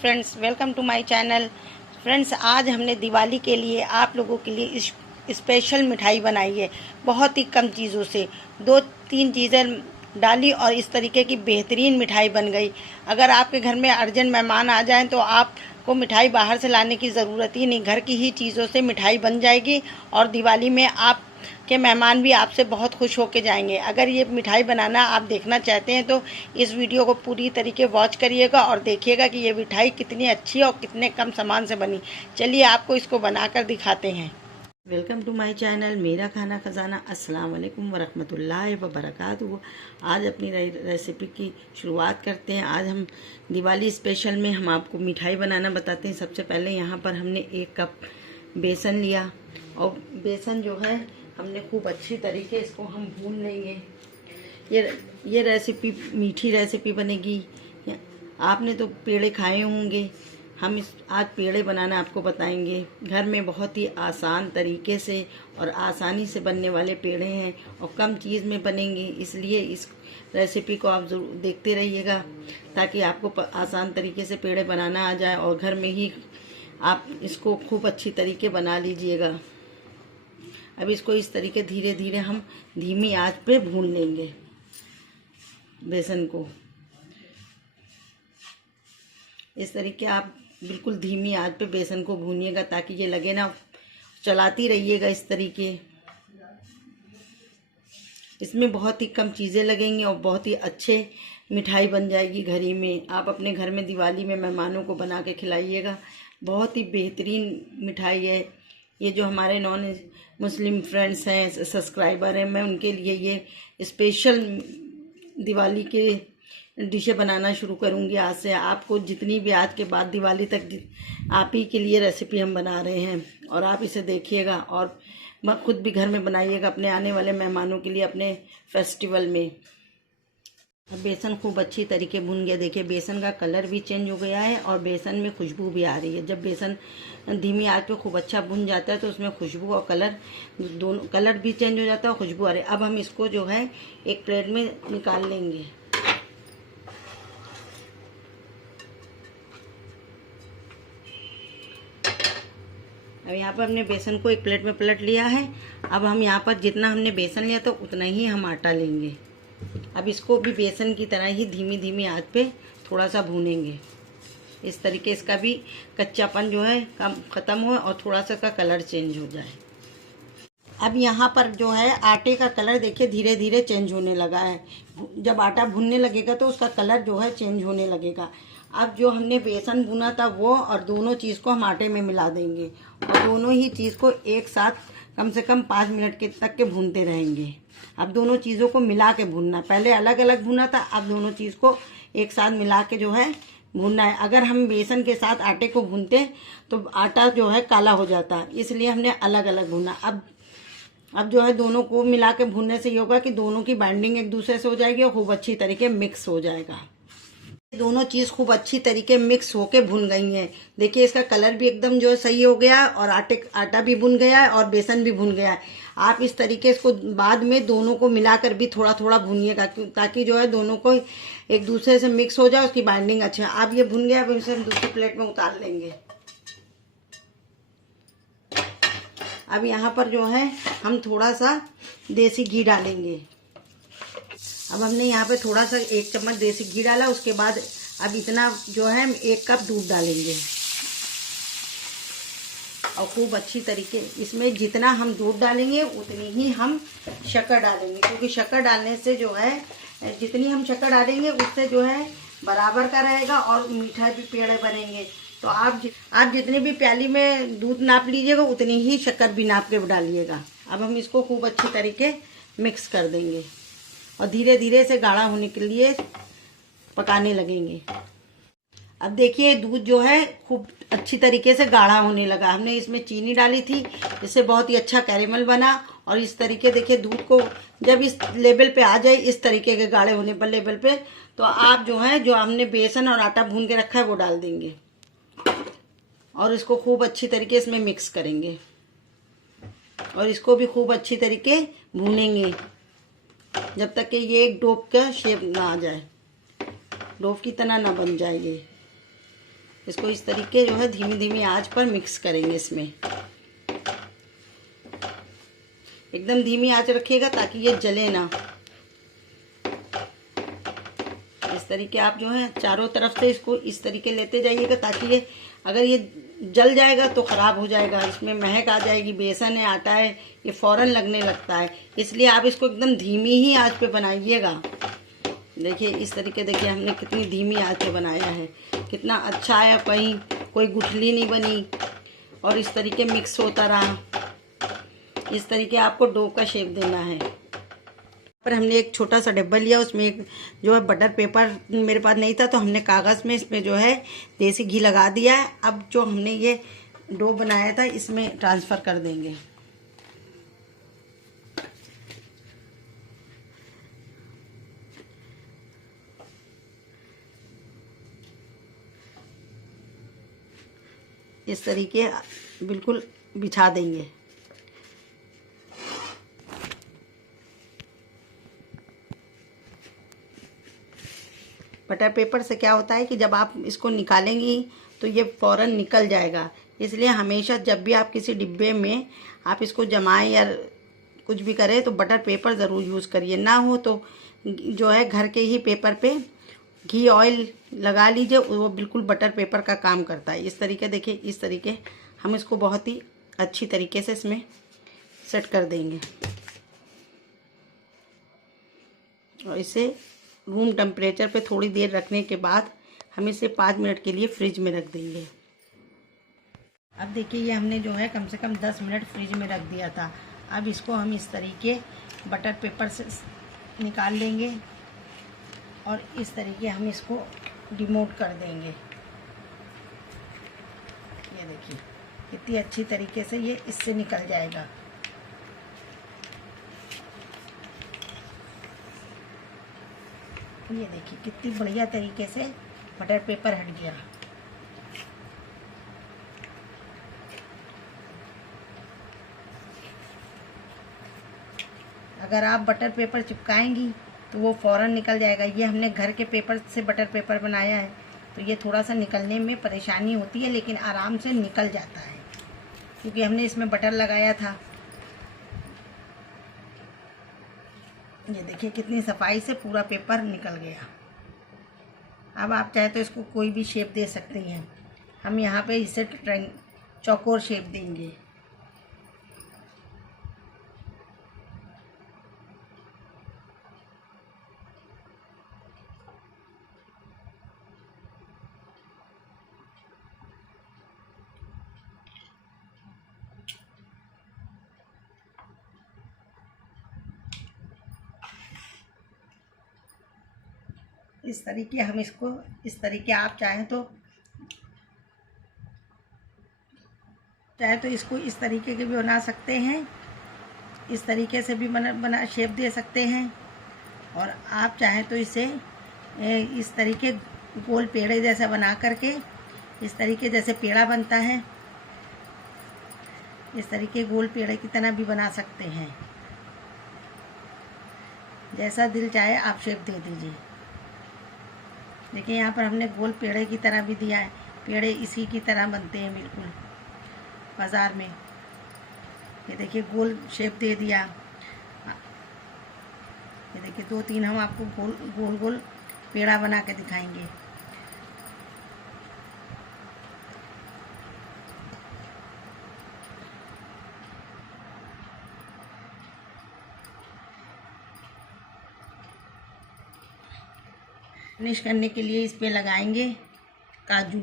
Friends, welcome to my channel. Friends, आज हमने दिवाली के लिए आप लोगों के लिए स्पेशल मिठाई बनाई है। बहुत ही कम चीज़ों से 2-3 चीज़ें डाली और इस तरीके की बेहतरीन मिठाई बन गई। अगर आपके घर में अर्जेंट मेहमान आ जाएं तो आपको मिठाई बाहर से लाने की ज़रूरत ही नहीं, घर की ही चीज़ों से मिठाई बन जाएगी और दिवाली में आप के मेहमान भी आपसे बहुत खुश होके जाएंगे। अगर ये मिठाई बनाना आप देखना चाहते हैं तो इस वीडियो को पूरी तरीके वॉच करिएगा और देखिएगा कि ये मिठाई कितनी अच्छी और कितने कम सामान से बनी। चलिए आपको इसको बनाकर दिखाते हैं। वेलकम टू माय चैनल मेरा खाना खजाना। अस्सलाम वालेकुम वरहमतुल्लाहि वबरकातुहू। आज अपनी रेसिपी की शुरुआत करते हैं। आज हम दिवाली स्पेशल में हम आपको मिठाई बनाना बताते हैं। सबसे पहले यहाँ पर हमने 1 कप बेसन लिया और बेसन जो है हमने खूब अच्छी तरीके इसको हम भून लेंगे। ये रेसिपी मीठी रेसिपी बनेगी। आपने तो पेड़े खाए होंगे, हम आज पेड़े बनाना आपको बताएंगे। घर में बहुत ही आसान तरीके से और आसानी से बनने वाले पेड़े हैं और कम चीज़ में बनेंगे, इसलिए इस रेसिपी को आप ज़रूर देखते रहिएगा ताकि आपको आसान तरीके से पेड़े बनाना आ जाए और घर में ही आप इसको खूब अच्छी तरीके बना लीजिएगा। अब इसको इस तरीके धीरे धीरे हम धीमी आंच पे भून लेंगे बेसन को। इस तरीके आप बिल्कुल धीमी आंच पे बेसन को भूनिएगा ताकि ये लगे ना, चलाती रहिएगा इस तरीके। इसमें बहुत ही कम चीज़ें लगेंगी और बहुत ही अच्छे मिठाई बन जाएगी घर ही में। आप अपने घर में दिवाली में मेहमानों को बना के खिलाइएगा। बहुत ही बेहतरीन मिठाई है। ये जो हमारे नॉन मुस्लिम फ्रेंड्स हैं, सब्सक्राइबर हैं, मैं उनके लिए ये स्पेशल दिवाली के डिशें बनाना शुरू करूँगी आज से। आपको जितनी भी आज के बाद दिवाली तक आप ही के लिए रेसिपी हम बना रहे हैं और आप इसे देखिएगा और खुद भी घर में बनाइएगा अपने आने वाले मेहमानों के लिए अपने फेस्टिवल में। अब बेसन खूब अच्छी तरीके भुन गया। देखिए बेसन का कलर भी चेंज हो गया है और बेसन में खुशबू भी आ रही है। जब बेसन धीमी आंच पे खूब अच्छा भुन जाता है तो उसमें खुशबू और कलर दोनों, कलर भी चेंज हो जाता है और खुशबू आ रही है। अब हम इसको जो है एक प्लेट में निकाल लेंगे। अब यहाँ पर हमने बेसन को एक प्लेट में पलट लिया है। अब हम यहाँ पर जितना हमने बेसन लिया तो उतना ही हम आटा लेंगे। अब इसको भी बेसन की तरह ही धीमी धीमी आंच पे थोड़ा सा भूनेंगे। इस तरीके इसका भी कच्चापन जो है कम ख़त्म हो और थोड़ा सा का कलर चेंज हो जाए। अब यहाँ पर जो है आटे का कलर देखिए धीरे धीरे चेंज होने लगा है। जब आटा भुनने लगेगा तो उसका कलर जो है चेंज होने लगेगा। अब जो हमने बेसन भुना था वो और दोनों चीज़ को हम आटे में मिला देंगे और दोनों ही चीज़ को एक साथ कम से कम 5 मिनट के तक के भूनते रहेंगे। अब दोनों चीज़ों को मिला के भूनना, पहले अलग अलग भुना था, अब दोनों चीज़ को एक साथ मिला के जो है भूनना है। अगर हम बेसन के साथ आटे को भूनते तो आटा जो है काला हो जाता, इसलिए हमने अलग अलग भुना। अब जो है दोनों को मिला के भूनने से ये होगा कि दोनों की बाइंडिंग एक दूसरे से हो जाएगी और खूब अच्छी तरीके मिक्स हो जाएगा। दोनों चीज़ खूब अच्छी तरीके मिक्स होके भुन गई हैं। देखिए इसका कलर भी एकदम जो सही हो गया और आटा भी भुन गया है और बेसन भी भुन गया है। आप इस तरीके इसको बाद में दोनों को मिलाकर भी थोड़ा थोड़ा भूनिएगा ताकि जो है दोनों को एक दूसरे से मिक्स हो जाए, उसकी बाइंडिंग अच्छी है। अब ये भुन गया, अब इसे हम दूसरी प्लेट में उतार लेंगे। अब यहाँ पर जो है हम थोड़ा सा देसी घी डालेंगे। अब हमने यहाँ पे थोड़ा सा 1 चम्मच देसी घी डाला। उसके बाद अब इतना जो है हम 1 कप दूध डालेंगे और खूब अच्छी तरीके इसमें जितना हम दूध डालेंगे उतनी ही हम शक्कर डालेंगे, क्योंकि शक्कर डालने से जो है जितनी हम शक्कर डालेंगे उससे जो है बराबर का रहेगा और मीठा भी पेड़े बनेंगे। तो आप जितनी भी प्याली में दूध नाप लीजिएगा उतनी ही शक्कर भी नाप के डालिएगा। अब हम इसको खूब अच्छी तरीके मिक्स कर देंगे और धीरे धीरे से गाढ़ा होने के लिए पकाने लगेंगे। अब देखिए दूध जो है खूब अच्छी तरीके से गाढ़ा होने लगा। हमने इसमें चीनी डाली थी, इससे बहुत ही अच्छा कैरेमल बना। और इस तरीके देखिए दूध को जब इस लेवल पे आ जाए, इस तरीके के गाढ़े होने पर लेवल पे, तो आप जो है जो हमने बेसन और आटा भून के रखा है वो डाल देंगे और इसको खूब अच्छी तरीके इसमें मिक्स करेंगे और इसको भी खूब अच्छी तरीके भूनेंगे जब तक कि ये एक डोप का शेप ना आ जाए, डोप की तरह ना बन जाए। इसको इस तरीके जो है धीमी धीमी आंच पर मिक्स करेंगे। इसमें एकदम धीमी आंच रखिएगा ताकि ये जले ना। इस तरीके आप जो है चारों तरफ से इसको इस तरीके लेते जाइएगा ताकि ये, अगर ये जल जाएगा तो ख़राब हो जाएगा, इसमें महक आ जाएगी। बेसन है, आटा है, ये फ़ौरन लगने लगता है, इसलिए आप इसको एकदम धीमी ही आंच पे बनाइएगा। देखिए इस तरीके, देखिए हमने कितनी धीमी आंच पे बनाया है, कितना अच्छा आया, कहीं कोई गुठली नहीं बनी और इस तरीके मिक्स होता रहा। इस तरीके आपको डो का शेप देना है। पर हमने एक छोटा सा डब्बा लिया, उसमें एक जो है बटर पेपर मेरे पास नहीं था तो हमने कागज़ में इसमें जो है देसी घी लगा दिया है। अब जो हमने ये डो बनाया था इसमें ट्रांसफ़र कर देंगे। इस तरीके बिल्कुल बिछा देंगे। बटर पेपर से क्या होता है कि जब आप इसको निकालेंगी तो ये फ़ौरन निकल जाएगा, इसलिए हमेशा जब भी आप किसी डिब्बे में आप इसको जमाएं या कुछ भी करें तो बटर पेपर ज़रूर यूज़ करिए। ना हो तो जो है घर के ही पेपर पे घी ऑयल लगा लीजिए, वो बिल्कुल बटर पेपर का काम करता है। इस तरीके देखिए, इस तरीके हम इसको बहुत ही अच्छी तरीके से इसमें सेट कर देंगे और इसे रूम टेम्परेचर पे थोड़ी देर रखने के बाद हम इसे 5 मिनट के लिए फ्रिज में रख देंगे। अब देखिए ये हमने जो है कम से कम 10 मिनट फ्रिज में रख दिया था। अब इसको हम इस तरीके बटर पेपर से निकाल लेंगे और इस तरीके हम इसको डिमोट कर देंगे। ये देखिए कितनी अच्छी तरीके से ये इससे निकल जाएगा। ये देखिए कितनी बढ़िया तरीके से बटर पेपर हट गया। अगर आप बटर पेपर चिपकाएंगी तो वो फ़ौरन निकल जाएगा। ये हमने घर के पेपर से बटर पेपर बनाया है तो ये थोड़ा सा निकलने में परेशानी होती है, लेकिन आराम से निकल जाता है क्योंकि हमने इसमें बटर लगाया था। ये देखिए कितनी सफाई से पूरा पेपर निकल गया। अब आप चाहे तो इसको कोई भी शेप दे सकते हैं। हम यहाँ पे इसे चौकोर शेप देंगे। इस तरीके हम इसको, इस तरीके आप चाहें तो इसको इस तरीके के भी बना सकते हैं, इस तरीके से भी बना शेप दे सकते हैं। और आप चाहें तो इसे इस तरीके गोल पेड़े जैसा बना करके, इस तरीके जैसे पेड़ा बनता है इस तरीके गोल पेड़े की तरह भी बना सकते हैं। जैसा दिल चाहे आप शेप दे दीजिए। देखिए यहाँ पर हमने गोल पेड़े की तरह भी दिया है। पेड़े इसी की तरह बनते हैं बिल्कुल बाज़ार में। ये देखिए गोल शेप दे दिया। ये देखिए 2-3 हम आपको गोल गोल पेड़ा बना के दिखाएंगे। फिनिश करने के लिए इस पे लगाएंगे काजू।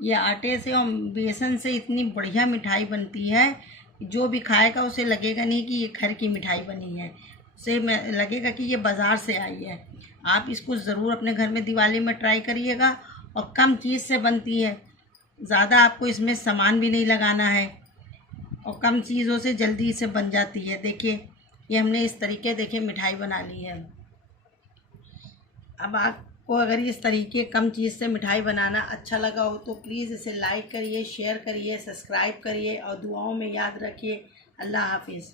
ये आटे से और बेसन से इतनी बढ़िया मिठाई बनती है, जो भी खाएगा उसे लगेगा नहीं कि ये घर की मिठाई बनी है, उसे लगेगा कि ये बाज़ार से आई है। आप इसको ज़रूर अपने घर में दिवाली में ट्राई करिएगा। और कम चीज़ से बनती है, ज़्यादा आपको इसमें सामान भी नहीं लगाना है और कम चीज़ों से जल्दी से बन जाती है। देखिए ये हमने इस तरीके देखिए मिठाई बना ली है। अब को अगर इस तरीके कम चीज़ से मिठाई बनाना अच्छा लगा हो तो प्लीज़ इसे लाइक करिए, शेयर करिए, सब्सक्राइब करिए और दुआओं में याद रखिए। अल्लाह हाफिज़।